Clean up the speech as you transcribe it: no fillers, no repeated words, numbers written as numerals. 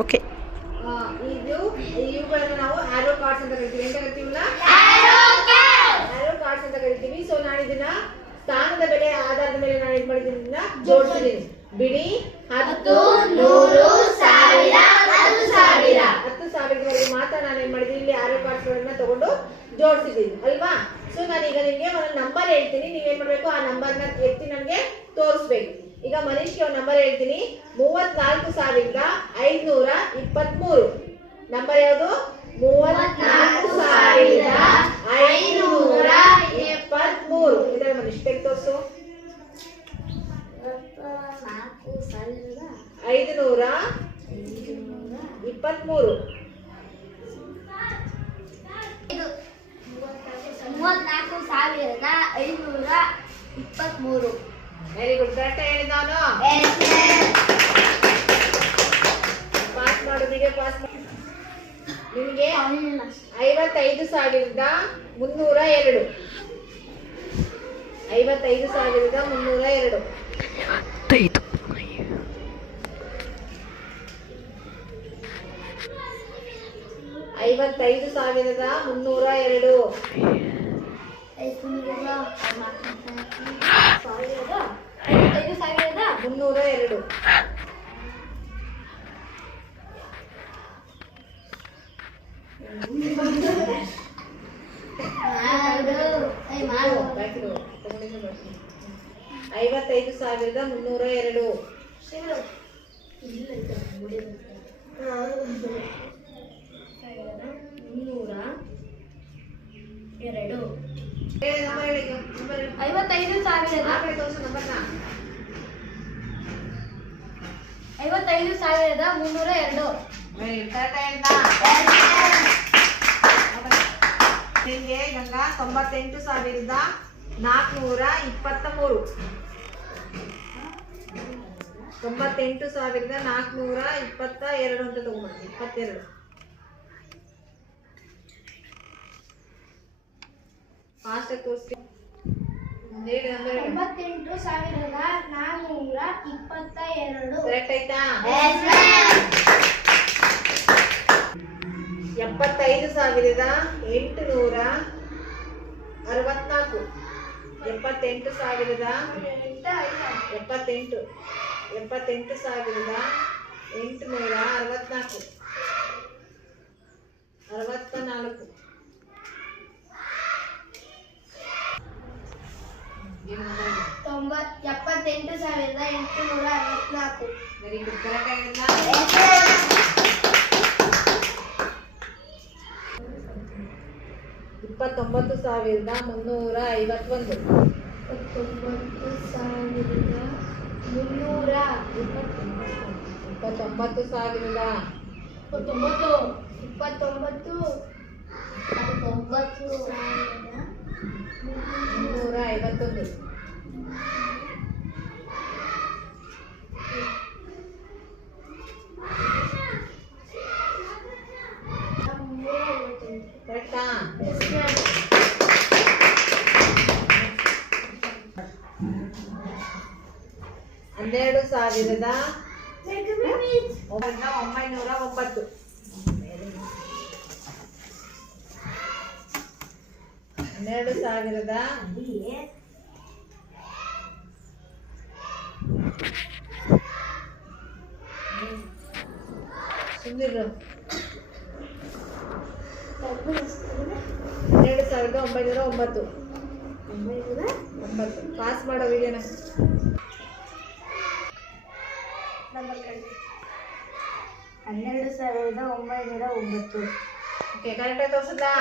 Okay. ಇವುಗಳನ್ನು ನಾವು ಆರೋ cards ಅಂತ ಕರಿತೀವಿ. ಎಂತ ಕರಿತೀವಲ್ಲ, ಆರೋ ಕಾರ್ಡ್ಸ್ ಅಂತ ಕರಿತೀವಿ. ಸೊ ನಾನು ಇದನ್ನ ಸ್ಥಾನದ ಬೆಲೆ ಆಧಾರದ ಮೇಲೆ ನಾನು ಏನ್ ಮಾಡಿದ್ದೀನಿ, ಇದನ್ನ ಜೋಡಿಸಿದ್ದೀನಿ. ಬಿಡಿ 10, 100, 1000, 10,000 10,000 ಮಾತ್ರ ನಾನು ಏನ್ ಮಾಡಿದ್ದೀನಿ, ಇಲ್ಲಿ ಆರೋ ಕಾರ್ಡ್ಸ್ ಗಳನ್ನ ತಗೊಂಡು ಜೋಡಿಸಿದ್ದೀನಿ ಅಲ್ವಾ. ಸೊ ನಾನೀಗ ನಿಮ್ಗೆ ಒಂದು ನಂಬರ್ ಹೇಳ್ತೀನಿ, ನೀವೇನ್ ಮಾಡ್ಬೇಕು, ಆ ನಂಬರ್ನ ಎತ್ತಿ ನನಗೆ ತೋರಿಸ್ಬೇಕು. ಈಗ ಮನೀಶ್ಗೆ ಒಂದು ನಂಬರ್ ಹೇಳ್ತೀನಿ, 34,523. ನಂಬರ್ ಯಾವುದು? 34,523. ಇದರ ಮನೀಶ್ ತೆಗೆದು ತೋರಿಸು. 523. 34,523. ವೆರಿ ಗುಡ್, ಕರೆಕ್ಟ್ ಹೇಳಿ ನಾನು. ಪಾಸ್ ಮಾಡು, ವಿಡಿಯೋ ಪಾಸ್ ಮಾಡು. ನಿಮಗೆ 55,302. 55,302. 55,302. 302. ನಿಮಗೆ ಗಂಗಾ 98,423. 98,422 ಅಂತ ತಗೊಂಡ್ಬರ್ತೀನಿ. 22 ಫಾಸ್ಟ್ ಆಗಿ ತೋರಿಸ್ತೀನಿ. 98,422. ಕರೆಕ್ಟ್ ಆಯ್ತಾ? 75,864. 78,000 78,864. 64. $78,864. ವೆರಿ ಗುಡ್, ಕರೆಕ್ಟ್ ಆಗಿಲ್ಲ. 29,351. 29,351. ಕರೆಕ್ಟಾ? 12,909. 12,000. ಸುಂದಿರು 12,909. 9 ಪಾಸ್ ಮಾಡೋ ವಿಡಿಯೋನ. 12,909. ಓಕೆ, ಕರೆಕ್ಟಾಗಿ ತೋರಿಸಿದ್ಲಾ?